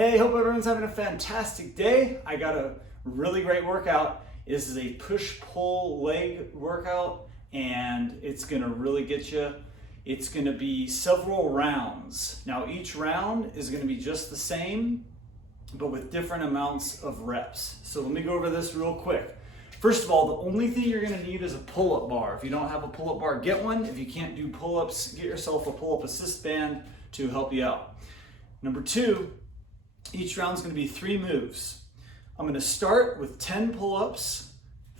Hey, hope everyone's having a fantastic day. I got a really great workout. This is a push-pull leg workout, and it's gonna really get you. It's gonna be several rounds. Now, each round is gonna be just the same, but with different amounts of reps. So let me go over this real quick. First of all, the only thing you're gonna need is a pull-up bar. If you don't have a pull-up bar, get one. If you can't do pull-ups, get yourself a pull-up assist band to help you out. Number two, each round's gonna be 3 moves. I'm gonna start with 10 pull-ups,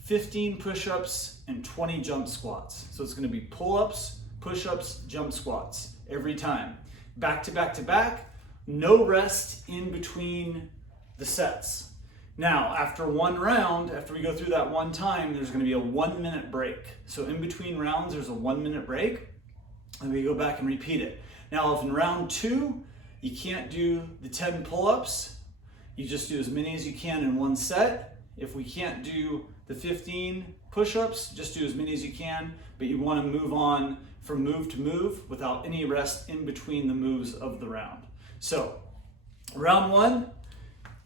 15 push-ups, and 20 jump squats. So it's gonna be pull-ups, push-ups, jump squats every time. Back to back to back, no rest in between the sets. Now, after one round, after we go through that one time, there's gonna be a 1-minute break. So in between rounds, there's a 1-minute break, and we go back and repeat it. Now, if in round 2, you can't do the 10 pull-ups, you just do as many as you can in one set. If we can't do the 15 push-ups, just do as many as you can, but you want to move on from move to move without any rest in between the moves of the round. So, round 1,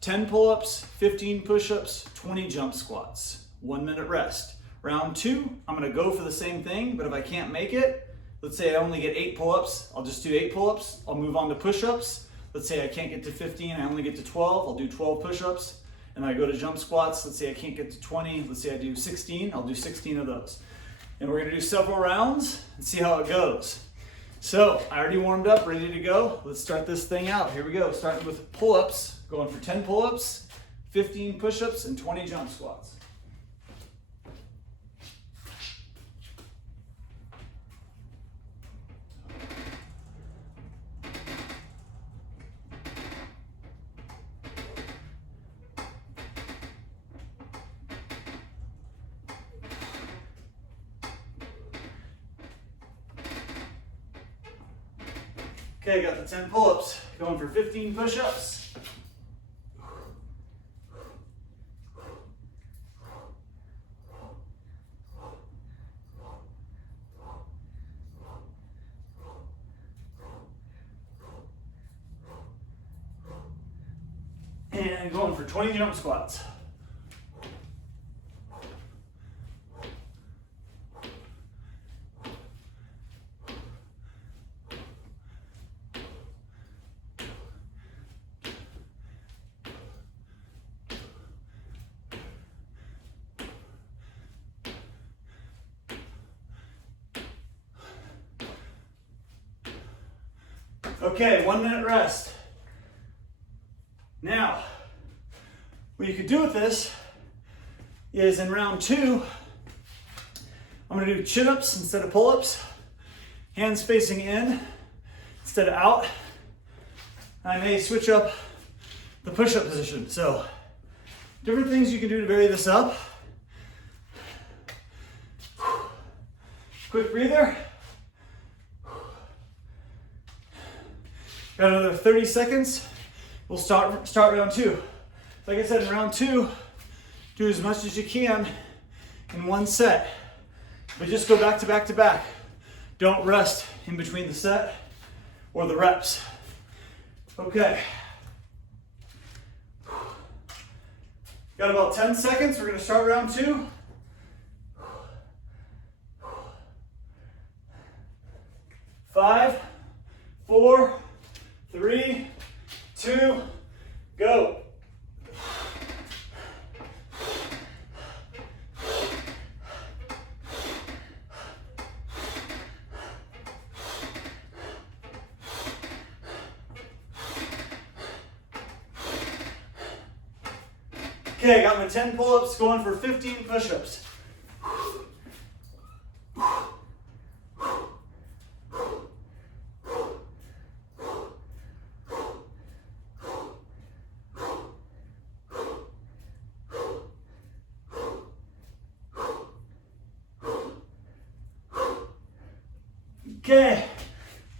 10 pull-ups, 15 push-ups, 20 jump squats, 1-minute rest. Round 2, I'm going to go for the same thing, but if I can't make it, let's say I only get 8 pull-ups, I'll just do 8 pull-ups, I'll move on to push-ups. Let's say I can't get to 15, I only get to 12, I'll do 12 push-ups. And I go to jump squats, let's say I can't get to 20, let's say I do 16, I'll do 16 of those. And we're gonna do several rounds and see how it goes. So, I already warmed up, ready to go. Let's start this thing out. Here we go, starting with pull-ups, going for 10 pull-ups, 15 push-ups, and 20 jump squats. Okay, got the 10 pull-ups, going for 15 push-ups. And going for 20 jump squats. Okay, 1-minute rest. Now, what you could do with this is in round 2, I'm gonna do chin-ups instead of pull-ups, hands facing in instead of out. I may switch up the push-up position. So, different things you can do to vary this up. Quick breather. Got another 30 seconds. We'll start round 2. Like I said, in round 2, do as much as you can in one set. But just go back to back to back. Don't rest in between the set or the reps. Okay. Got about 10 seconds. We're going to start round 2. 5, 4, 3, 2, go. Okay, got my 10 pull-ups, going for 15 push-ups. Okay,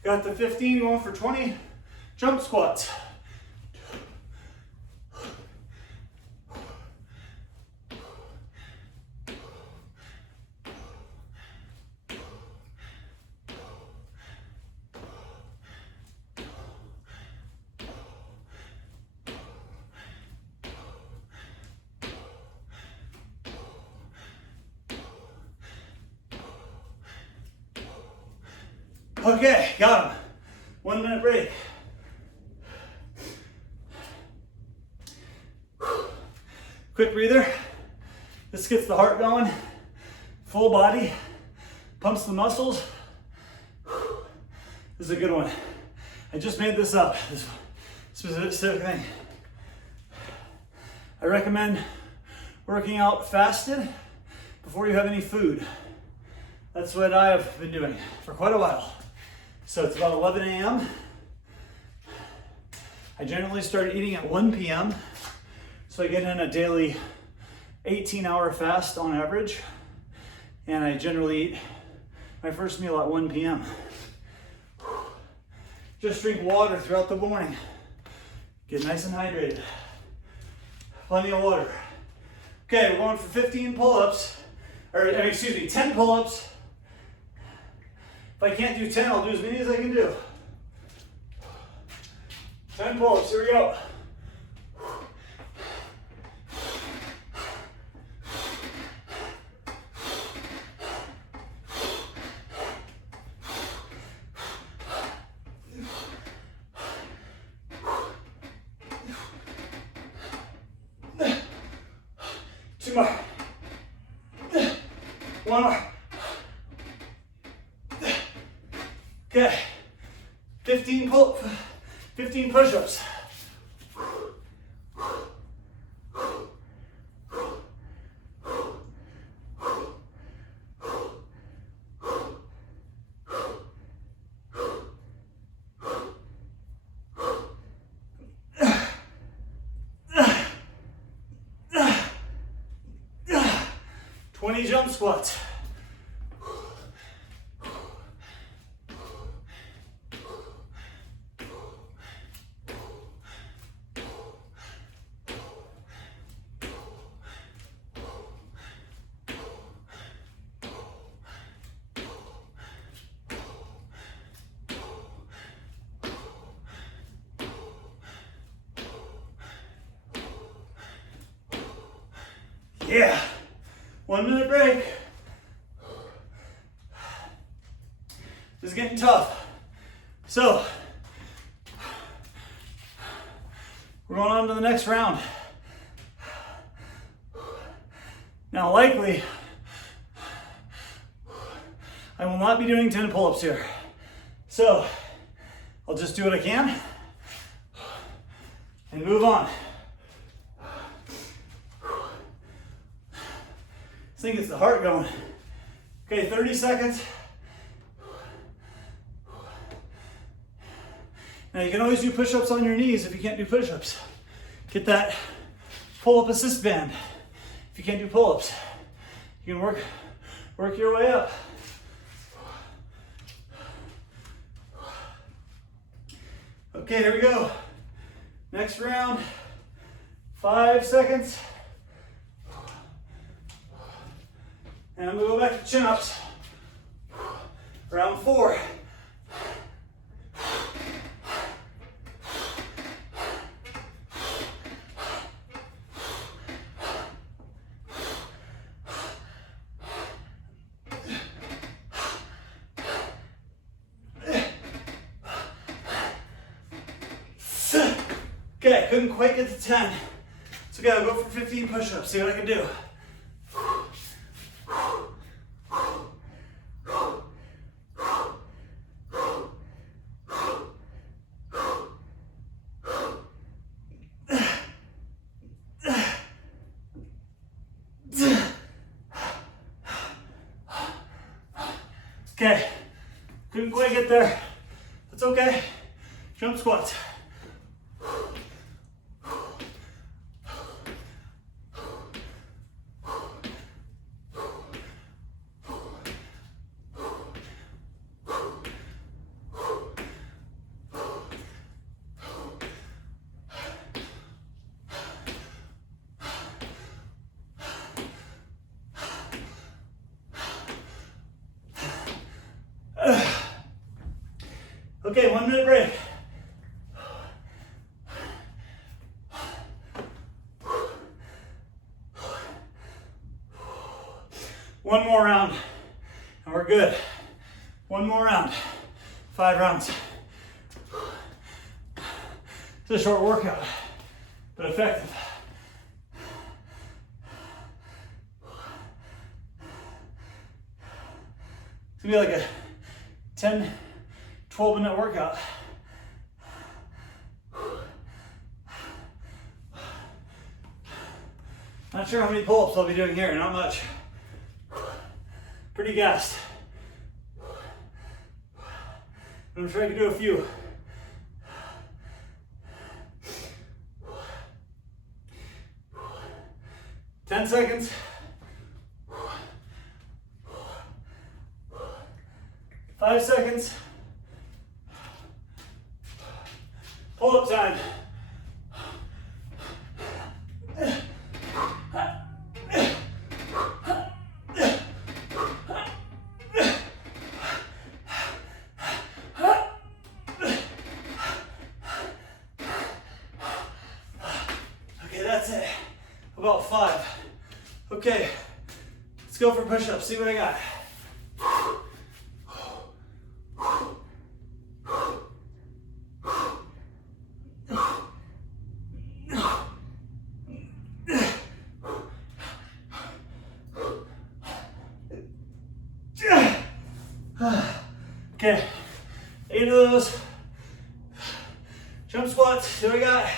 got the 15 going for 20 jump squats. Okay, got him. 1 minute break. Quick breather. This gets the heart going. Full body. Pumps the muscles. This is a good one. I just made this up, this specific thing. I recommend working out fasted before you have any food. That's what I have been doing for quite a while. So it's about 11 a.m. I generally start eating at 1 p.m. So I get in a daily 18-hour fast on average. And I generally eat my first meal at 1 p.m. Just drink water throughout the morning. Get nice and hydrated. Plenty of water. Okay, we're going for 15 pull-ups. Or, excuse me, 10 pull-ups. If I can't do 10, I'll do as many as I can do. 10 pull-ups, here we go. Two more. One more. Okay. 15 push-ups. Jump squats. Yeah. 1 minute break. This is getting tough. So, we're going on to the next round. Now, likely, I will not be doing 10 pull-ups here. So, I'll just do what I can and move on. This thing gets the heart going. Okay, 30 seconds. Now you can always do push-ups on your knees if you can't do push-ups. Get that pull-up assist band if you can't do pull-ups. You can work your way up. Okay, here we go. Next round, 5 seconds. And I'm gonna go back to chin-ups. Round 4. Okay, couldn't quite get to 10. So okay, I'll go for 15 push-ups, see what I can do. Okay, couldn't quite get there. That's okay. Jump squats. Okay, 1 minute break. One more round, and we're good. One more round. 5 rounds. It's a short workout, but effective. It's gonna be like a 10, 12-minute workout. Not sure how many pull-ups I'll be doing here, not much. Pretty gassed. I'm sure I can do a few. Ten seconds. 5 seconds. Pull-up time. Okay, that's it. About 5. Okay, let's go for push-ups. See what I got. Okay, 8 of those. Jump squats, see what I got.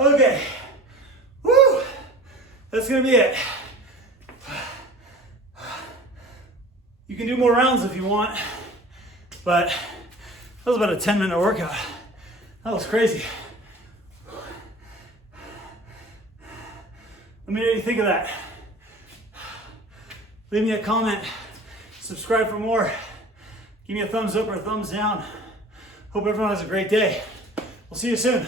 Okay, woo, that's gonna be it. You can do more rounds if you want, but that was about a 10-minute workout. That was crazy. Let me know what you think of that. Leave me a comment, subscribe for more, give me a thumbs up or a thumbs down. Hope everyone has a great day. We'll see you soon.